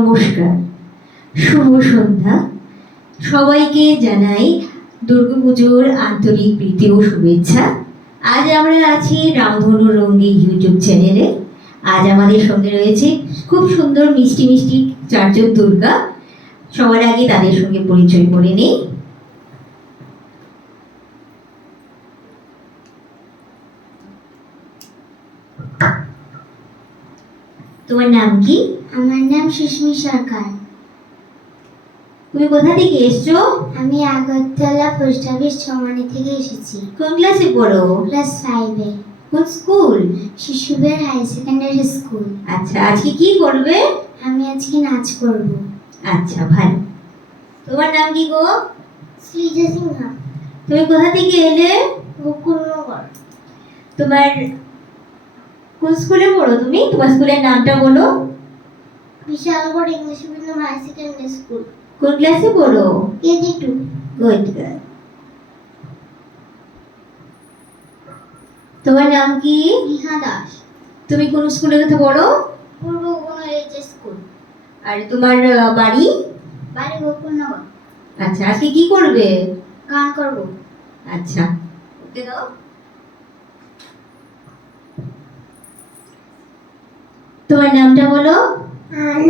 নমস্কার। শুভ সন্ধ্যা। সবাইকে জানাই দুর্গাপুজোর আন্তরিক প্রীতি ও শুভেচ্ছা। আজ আমরা আছি রামধনু রঙ্গি ইউটিউব চ্যানেলে। আজ আমাদের সঙ্গে রয়েছে খুব সুন্দর মিষ্টি মিষ্টি চারজন দুর্গা। সবার আগে তাদের সঙ্গে পরিচয় করে নেই। তোমার নাম কি? আমার নাম সুস্মি সরকার। তুমি কোথা থেকে এসছো? আমি আগরতলা পোস্ট অফিস ছমানি থেকে এসেছি। কোন ক্লাসে পড়ো? ক্লাস ফাইভে। কোন স্কুল? শিশুবের হাই সেকেন্ডারি স্কুল। আচ্ছা আজকে কি করবে? আমি আজকে নাচ করব। আচ্ছা ভালো। তোমার নাম কি গো? শ্রীজা সিংহা তুমি কোথা থেকে এলে? গোকুলনগর তোমার কোন স্কুলে পড়ো তুমি? তোমার স্কুলের নামটা বলো। Bishalgarh English medium high secondary school. কোন ক্লাসে পড়ো? KG two. গুড তোমার নাম কি? রিহা দাস। তুমি কোন স্কুলে কোথা পড়ো? পূর্ব এইচ স্কুল আর তোমার বাড়ি? বাড়ি গোকুলনগর। আচ্ছা আজকে কি করবে? গান করব। আচ্ছা ওকে দাও। তোমার নামটা বলো?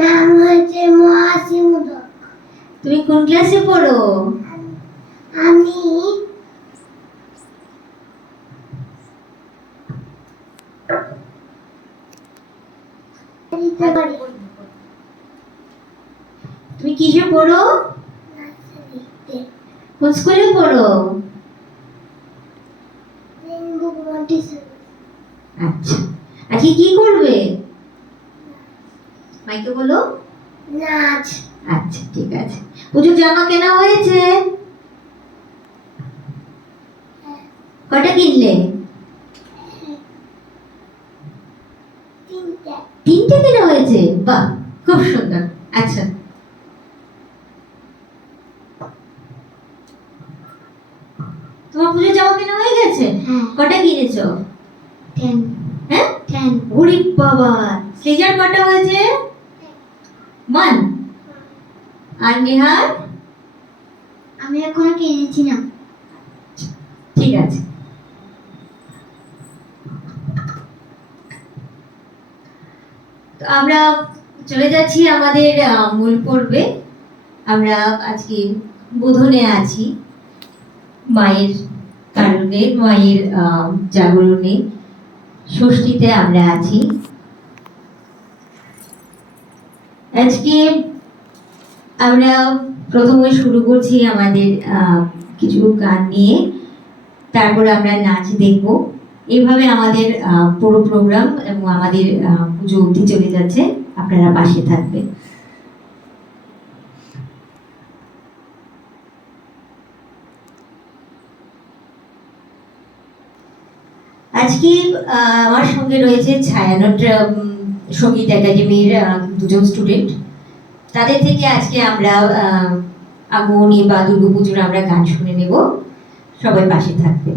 নাম হচ্ছে মহাসিমুদক তুমি কোন ক্লাসে পড়ো? আমি তুমি কিসে পড়ো? কোন স্কুলে পড়ো? আচ্ছা আজকে কি করবে মাইকে বলো। নাচ। আচ্ছা ঠিক আছে। পুজোর জামা কেনা হয়েছে? কটা কিনলে? তিনটে। কেনা হয়েছে? বাহ খুব সুন্দর। আচ্ছা। তোমার পুজোর জামা কেনা হয়ে গেছে? হ্যাঁ। কটা কিনেছো? হ্যাঁ? বাবা স্লেজার কটা হয়েছে? ওয়ান আর নেহার আমি এখনও কিনেছি না। ঠিক আছে। তো আমরা চলে যাচ্ছি আমাদের মূল পর্বে। আমরা আজকে বোধনে আছি। মায়ের কারণে মায়ের জাগরণে। ষষ্ঠীতে আমরা আছি। আজকে আমরা প্রথমে শুরু করছি আমাদের কিছু গান নিয়ে। তারপর আমরা নাচ দেখব। এইভাবে আমাদের পুরো প্রোগ্রাম এবং আমাদের পুজো অবধি চলে যাচ্ছে। আপনারা পাশে থাকবেন। আজকে আমার সঙ্গে রয়েছে ছায়ানট সংগীত একাডেমির দুজন স্টুডেন্ট তাদের থেকে আজকে আমরা আহ, বা দুর্গা পুজোর আমরা গান শুনে নেব। সবাই পাশে থাকবে।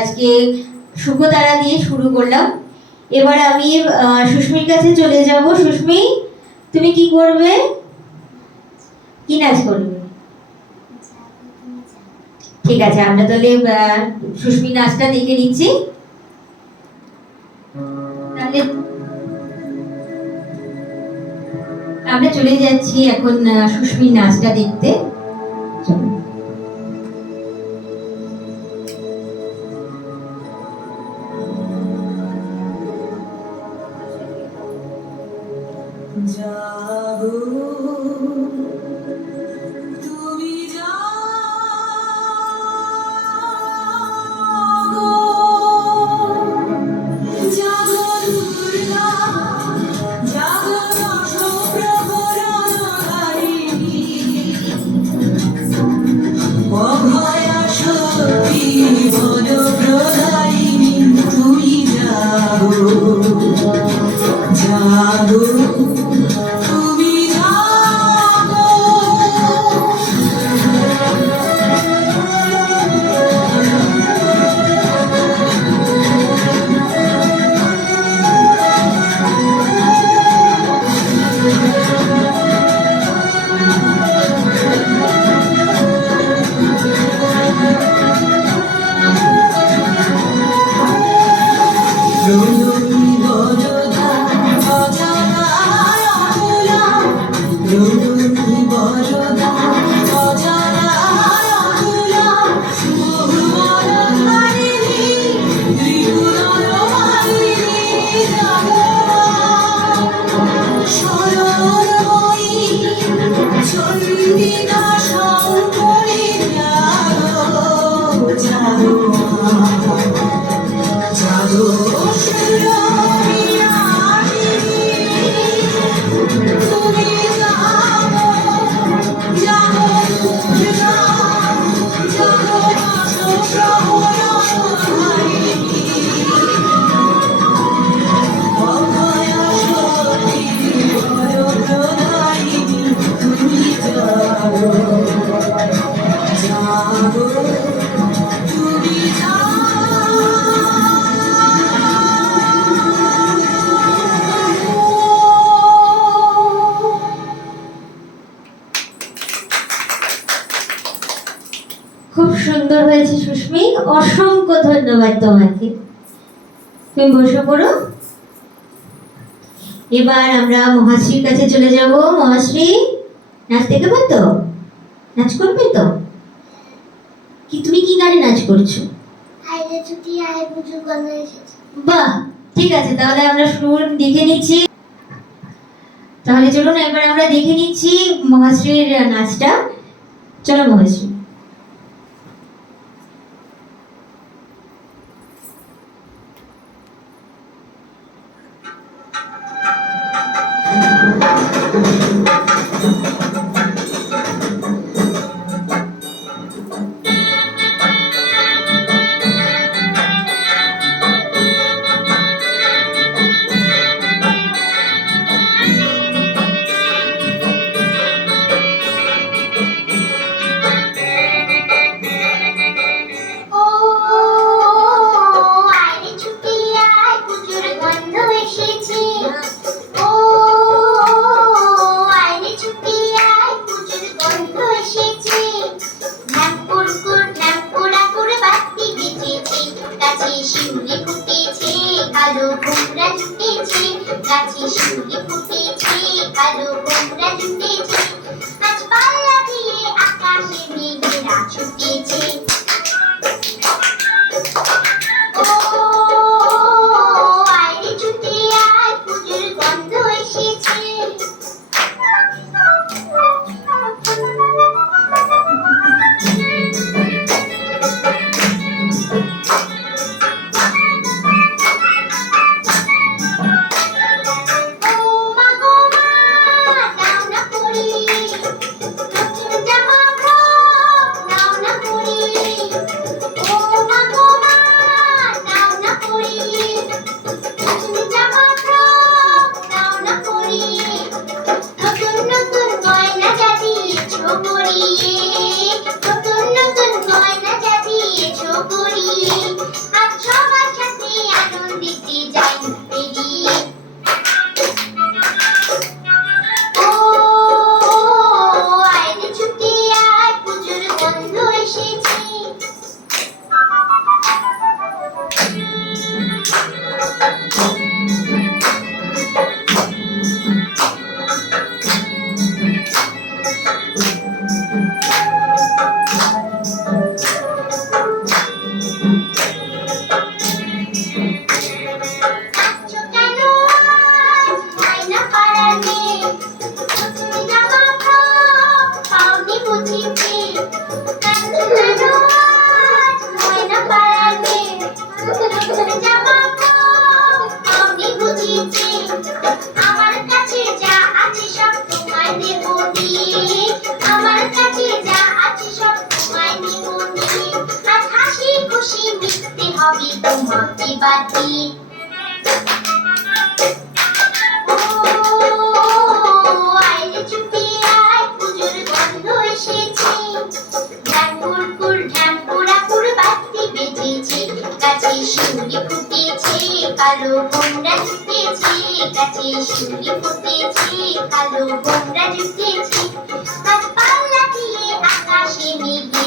আজকে শুভতারা দিয়ে শুরু করলাম। এবার আমি সুস্মির কাছে চলে যাব। সুস্মি, তুমি কি করবে? কি নাচ করবে? ঠিক আছে, আমরা তাহলে সুস্মি নাচটা দেখে নিচ্ছি। তাহলে আমরা চলে যাচ্ছি এখন সুস্মির নাচটা দেখতে। চলো জাগো তুমি Дорожка হয়েছে সুস্মি অসংখ্য ধন্যবাদ তোমাকে। তুমি বসে পড়ো। এবার আমরা মহাশ্রীর কাছে চলে যাব। মহাশ্রী নাচ দেখে তো নাচ করবে তো? কি তুমি কি গানে নাচ করছ? বাহ ঠিক আছে তাহলে আমরা সুর দেখে নিচ্ছি। তাহলে চলুন এবার আমরা দেখে নিচ্ছি মহাশ্রীর নাচটা। চলো মহাশ্রী। কালো কুমড়া জুটেছে গাছে শিউলি ফুটেছে কালো কুমড়া জুটেছে আজ পাল্লা দিয়ে আকাশে মেঘেরা ছুটেছে ও Daddy, কালো বোমরা জুটেছে গাছে শিউলি ফুটেছি কালো বোমরা জুটেছে। পাল্লা দিয়ে আকাশে মেঘেরা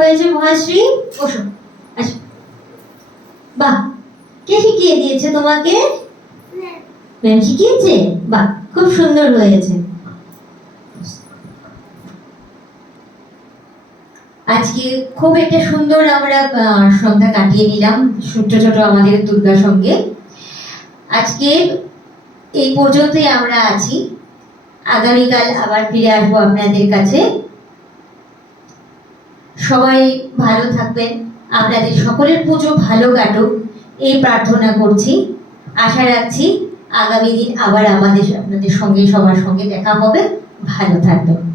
হয়েছে মহাশ্রী। বসো আচ্ছা বাহ, কে শিখিয়ে দিয়েছে তোমাকে? ম্যাম শিখিয়েছে? বাহ, খুব সুন্দর হয়েছে। আজকে খুব একটা সুন্দর আমরা সন্ধ্যা কাটিয়ে নিলাম ছোট ছোট আমাদের দুর্গার সঙ্গে। আজকে এই পর্যন্তই আমরা আছি। আগামীকাল আবার ফিরে আসব আপনাদের কাছে। সবাই ভালো থাকবেন। আপনাদের সকলের পুজো ভালো কাটুক। এই প্রার্থনা করছি। আশা রাখছি আগামী দিন আবার আমাদের, আপনাদের সঙ্গে, সবার সঙ্গে দেখা হবে। ভালো থাকবেন।